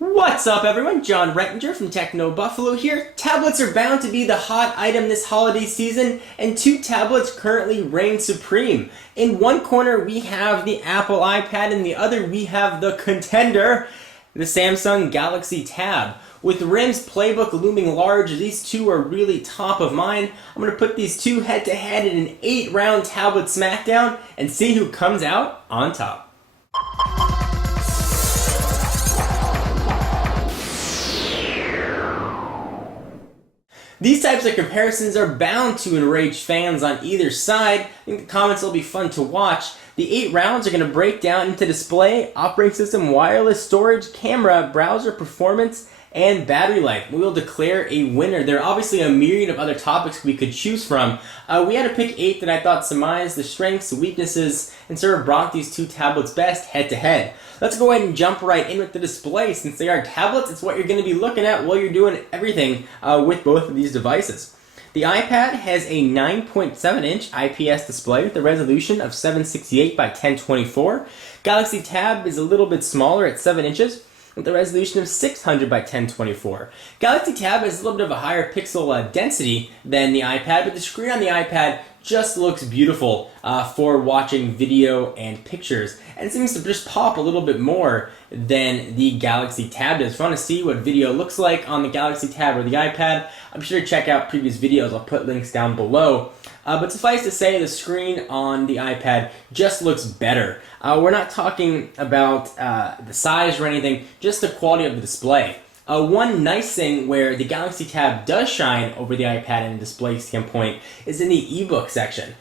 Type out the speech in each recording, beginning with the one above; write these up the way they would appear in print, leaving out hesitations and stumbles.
What's up, everyone? John Rettinger from TechnoBuffalo here. Tablets are bound to be the hot item this holiday season, and two tablets currently reign supreme. In one corner, we have the Apple iPad, and the other, we have the contender, the Samsung Galaxy Tab. With RIM's playbook looming large, these two are really top of mind. I'm going to put these two head-to-head in an 8-round tablet smackdown and see who comes out on top. These types of comparisons are bound to enrage fans on either side. I think the comments will be fun to watch. The 8 rounds are going to break down into display, operating system, wireless, storage, camera, browser performance, and battery life. We will declare a winner. There are obviously a myriad of other topics we could choose from. We had to pick 8 that I thought surmised the strengths, weaknesses, and sort of brought these two tablets best head to head. Let's go ahead and jump right in with the display. Since they are tablets, it's what you're going to be looking at while you're doing everything with both of these devices. The iPad has a 9.7-inch IPS display with a resolution of 768 by 1024. Galaxy Tab is a little bit smaller at 7 inches with a resolution of 600 by 1024. Galaxy Tab has a little bit of a higher pixel density than the iPad, but the screen on the iPad just looks beautiful for watching video and pictures, and it seems to just pop a little bit more than the Galaxy Tab does. If you want to see what video looks like on the Galaxy Tab or the iPad, I'm sure to check out previous videos. I'll put links down below. But suffice to say, the screen on the iPad just looks better. We're not talking about the size or anything, just the quality of the display. One nice thing where the Galaxy Tab does shine over the iPad in a display standpoint is in the ebook section.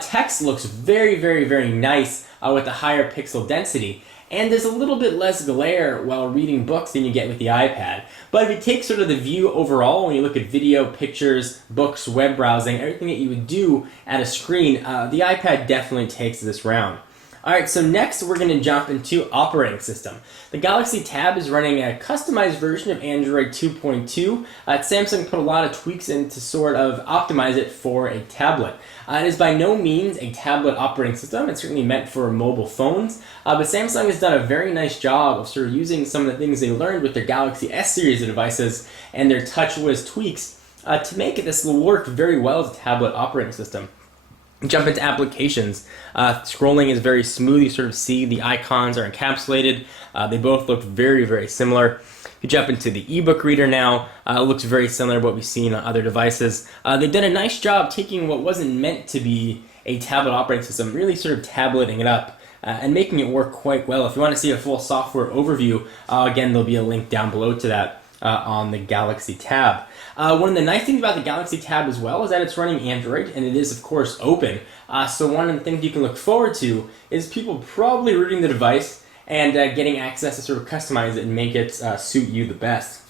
Text looks very, very, very nice with a higher pixel density, and there's a little bit less glare while reading books than you get with the iPad. But if you take sort of the view overall, when you look at video, pictures, books, web browsing, everything that you would do at a screen, the iPad definitely takes this round. Alright, so next we're going to jump into operating system. The Galaxy Tab is running a customized version of Android 2.2. Samsung put a lot of tweaks in to sort of optimize it for a tablet. It is by no means a tablet operating system. It's certainly meant for mobile phones, but Samsung has done a very nice job of sort of using some of the things they learned with their Galaxy S series of devices and their TouchWiz tweaks to make it this will work very well as a tablet operating system. Jump into applications. Scrolling is very smooth. You sort of see the icons are encapsulated. They both look very, very similar. You jump into the ebook reader now. It looks very similar to what we've seen on other devices. They've done a nice job taking what wasn't meant to be a tablet operating system, really sort of tableting it up and making it work quite well. If you want to see a full software overview, again, there'll be a link down below to that on the Galaxy Tab. One of the nice things about the Galaxy Tab as well is that it's running Android, and it is of course open. So one of the things you can look forward to is people probably rooting the device and getting access to sort of customize it and make it suit you the best.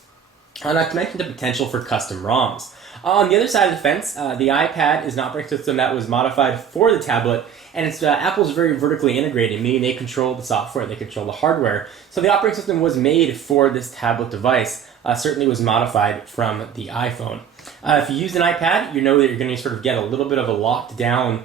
Not to mention the potential for custom ROMs. On the other side of the fence, the iPad is an operating system that was modified for the tablet, and it's Apple's very vertically integrated, meaning they control the software, they control the hardware. So the operating system was made for this tablet device. Certainly was modified from the iPhone. If you use an iPad, you know that you're going to sort of get a little bit of a locked down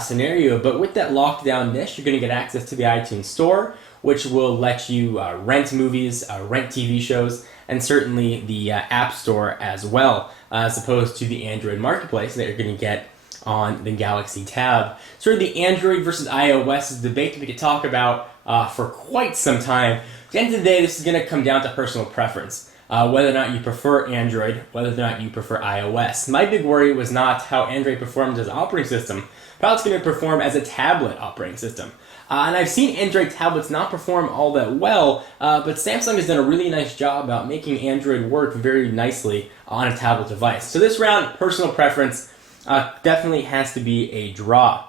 scenario, but with that locked downness, you're going to get access to the iTunes Store, which will let you rent movies, rent TV shows, and certainly the App Store as well, as opposed to the Android Marketplace that you're going to get on the Galaxy Tab. Sort of the Android versus iOS is a debate that we could talk about for quite some time. At the end of the day, this is going to come down to personal preference. Whether or not you prefer Android, whether or not you prefer iOS. My big worry was not how Android performs as an operating system, but how it's going to perform as a tablet operating system. And I've seen Android tablets not perform all that well, but Samsung has done a really nice job about making Android work very nicely on a tablet device. So this round, personal preference, definitely has to be a draw.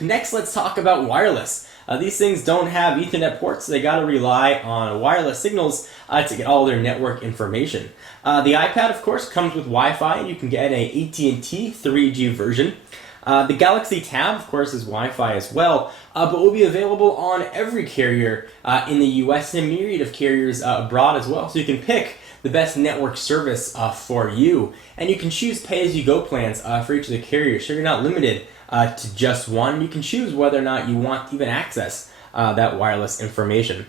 Next, let's talk about wireless. These things don't have Ethernet ports, so they got to rely on wireless signals to get all their network information. The iPad, of course, comes with Wi-Fi, and you can get a AT&T 3G version. The Galaxy Tab, of course, is Wi-Fi as well, but will be available on every carrier in the US and a myriad of carriers abroad as well, so you can pick the best network service for you. And you can choose pay-as-you-go plans for each of the carriers, so you're not limited to just one. You can choose whether or not you want to even access that wireless information.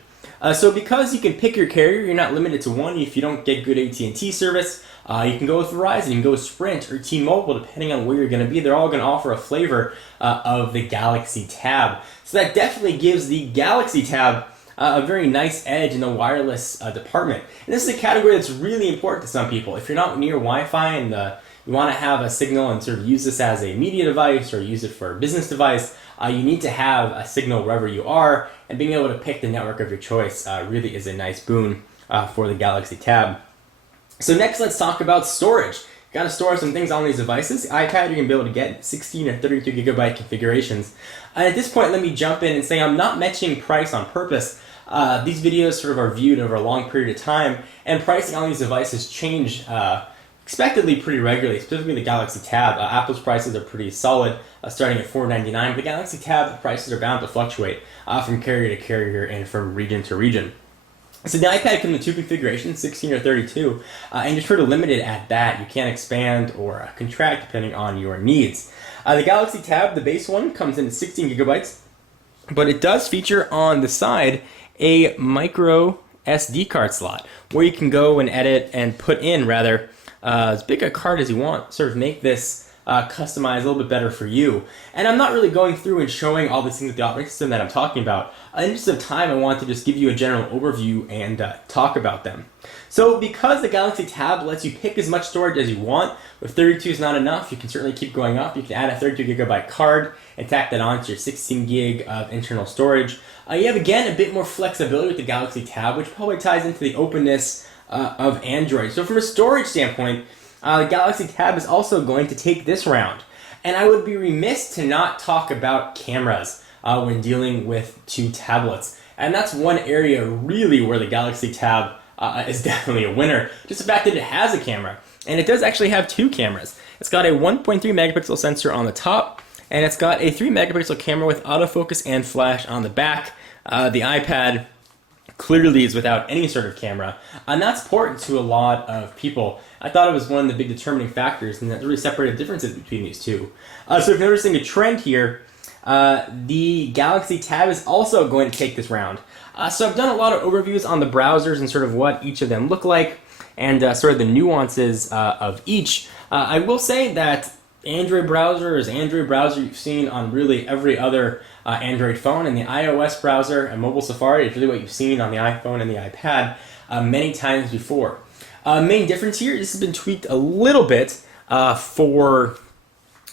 So because you can pick your carrier, you're not limited to one. If you don't get good AT&T service, you can go with Verizon, you can go with Sprint or T-Mobile, depending on where you're going to be. They're all going to offer a flavor of the Galaxy Tab. So that definitely gives the Galaxy Tab a very nice edge in the wireless department. And this is a category that's really important to some people. If you're not near Wi-Fi and you want to have a signal and sort of use this as a media device or use it for a business device, you need to have a signal wherever you are, and being able to pick the network of your choice really is a nice boon for the Galaxy Tab. So next, let's talk about storage. You got to store some things on these devices. The iPad, you're going to be able to get 16 or 32 gigabyte configurations. And at this point, let me jump in and say I'm not mentioning price on purpose. These videos sort of are viewed over a long period of time, and pricing on these devices change expectedly pretty regularly, specifically the Galaxy Tab. Apple's prices are pretty solid, starting at $499. The Galaxy Tab, the prices are bound to fluctuate from carrier to carrier and from region to region. So the iPad comes in two configurations, 16 or 32, and you're sort of limited at that. You can't expand or contract depending on your needs. The Galaxy Tab, the base one, comes in at 16 gigabytes, but it does feature on the side a micro SD card slot where you can go and edit and put in as big a card as you want, sort of make this customized a little bit better for you. And I'm not really going through and showing all these things with the operating system that I'm talking about. In the interest of time, I want to just give you a general overview and talk about them. So because the Galaxy Tab lets you pick as much storage as you want, if 32 is not enough, you can certainly keep going up. You can add a 32 gigabyte card and tack that onto your 16 gig of internal storage. You have, again, a bit more flexibility with the Galaxy Tab, which probably ties into the openness of Android. So from a storage standpoint, the Galaxy Tab is also going to take this round. And I would be remiss to not talk about cameras when dealing with two tablets. And that's one area really where the Galaxy Tab is definitely a winner. Just the fact that it has a camera. And it does actually have two cameras. It's got a 1.3 megapixel sensor on the top, and it's got a 3 megapixel camera with autofocus and flash on the back. The iPad clearly is without any sort of camera, and that's important to a lot of people. I thought it was one of the big determining factors, and that really separated differences between these two. So if you're noticing a trend here, the Galaxy Tab is also going to take this round. So I've done a lot of overviews on the browsers and sort of what each of them look like, and sort of the nuances of each. I will say that Android browser is Android browser you've seen on really every other Android phone, and the iOS browser and mobile Safari is really what you've seen on the iPhone and the iPad many times before. Main difference here, this has been tweaked a little bit for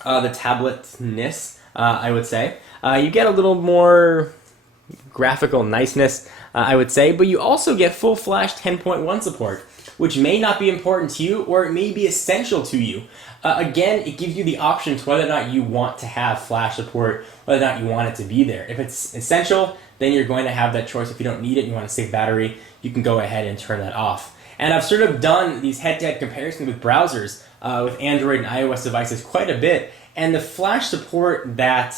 the tabletness, I would say. You get a little more graphical niceness, I would say, but you also get full Flash 10.1 support, which may not be important to you, or it may be essential to you. Again, it gives you the option to whether or not you want to have Flash support, whether or not you want it to be there. If it's essential, then you're going to have that choice. If you don't need it and you want to save battery, you can go ahead and turn that off. And I've sort of done these head-to-head comparisons with browsers, with Android and iOS devices quite a bit, and the Flash support that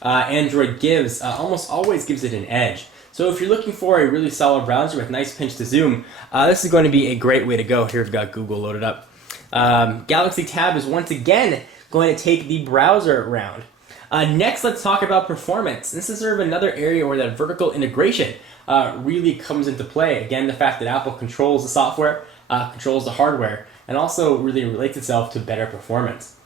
Android gives almost always gives it an edge. So if you're looking for a really solid browser with nice pinch to zoom, this is going to be a great way to go. Here we've got Google loaded up. Galaxy Tab is once again going to take the browser round. Next, let's talk about performance. This is sort of another area where that vertical integration really comes into play. Again, the fact that Apple controls the software, controls the hardware, and also really relates itself to better performance.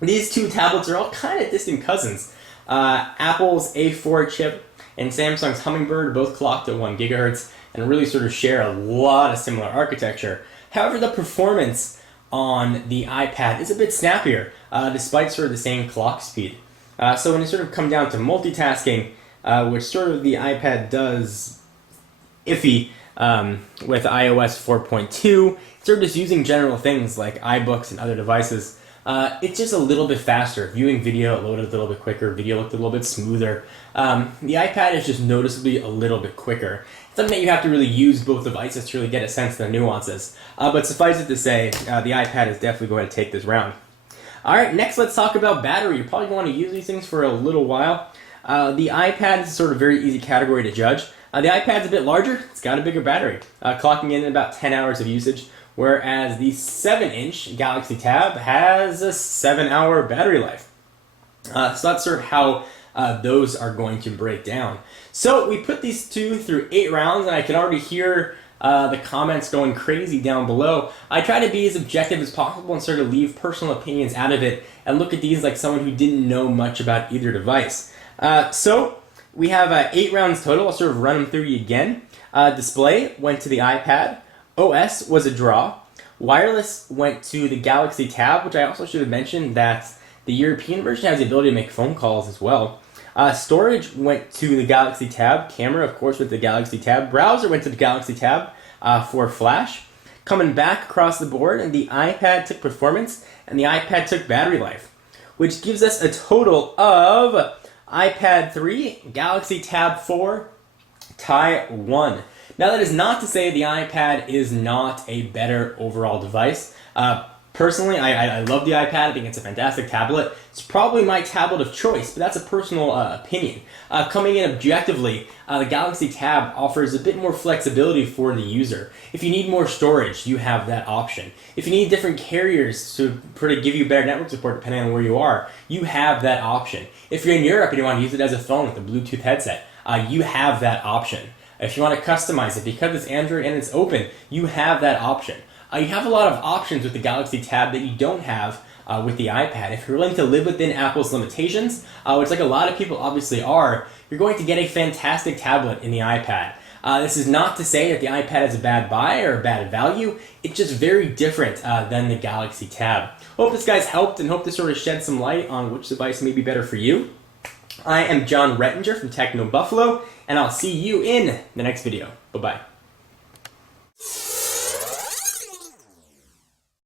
These two tablets are all kind of distant cousins. Apple's A4 chip and Samsung's Hummingbird both clocked at 1 gigahertz and really sort of share a lot of similar architecture. However, the performance on the iPad is a bit snappier, despite sort of the same clock speed. So when you sort of come down to multitasking, which sort of the iPad does iffy with iOS 4.2, sort of just using general things like iBooks and other devices, it's just a little bit faster. Viewing video, it loaded a little bit quicker. Video looked a little bit smoother. The iPad is just noticeably a little bit quicker. It's something that you have to really use both devices to really get a sense of the nuances. But suffice it to say, the iPad is definitely going to take this round. All right, next let's talk about battery. You're probably going to want to use these things for a little while. The iPad is sort of a very easy category to judge. The iPad's a bit larger. It's got a bigger battery, clocking in about 10 hours of usage, whereas the 7-inch Galaxy Tab has a 7-hour battery life. So that's sort of how those are going to break down. So we put these two through 8 rounds, and I can already hear the comments going crazy down below. I try to be as objective as possible and sort of leave personal opinions out of it and look at these like someone who didn't know much about either device. So we have 8 rounds total. I'll sort of run them through you again. Display went to the iPad. OS was a draw. Wireless went to the Galaxy Tab, which I also should have mentioned that the European version has the ability to make phone calls as well. Storage went to the Galaxy Tab. Camera, of course, went to the Galaxy Tab. Browser went to the Galaxy Tab for Flash. Coming back across the board, the iPad took performance and the iPad took battery life, which gives us a total of iPad 3, Galaxy Tab 4, tie 1. Now, that is not to say the iPad is not a better overall device. Personally, I love the iPad. I think it's a fantastic tablet. It's probably my tablet of choice, but that's a personal opinion. Coming in objectively, the Galaxy Tab offers a bit more flexibility for the user. If you need more storage, you have that option. If you need different carriers to give you better network support depending on where you are, you have that option. If you're in Europe and you want to use it as a phone with a Bluetooth headset, you have that option. If you want to customize it, because it's Android and it's open, you have that option. You have a lot of options with the Galaxy Tab that you don't have with the iPad. If you're willing to live within Apple's limitations, which like a lot of people obviously are, you're going to get a fantastic tablet in the iPad. This is not to say that the iPad is a bad buy or a bad value. It's just very different than the Galaxy Tab. Hope this guy's helped and hope this sort of shed some light on which device may be better for you. I am John Rettinger from TechnoBuffalo, and I'll see you in the next video. Bye-bye.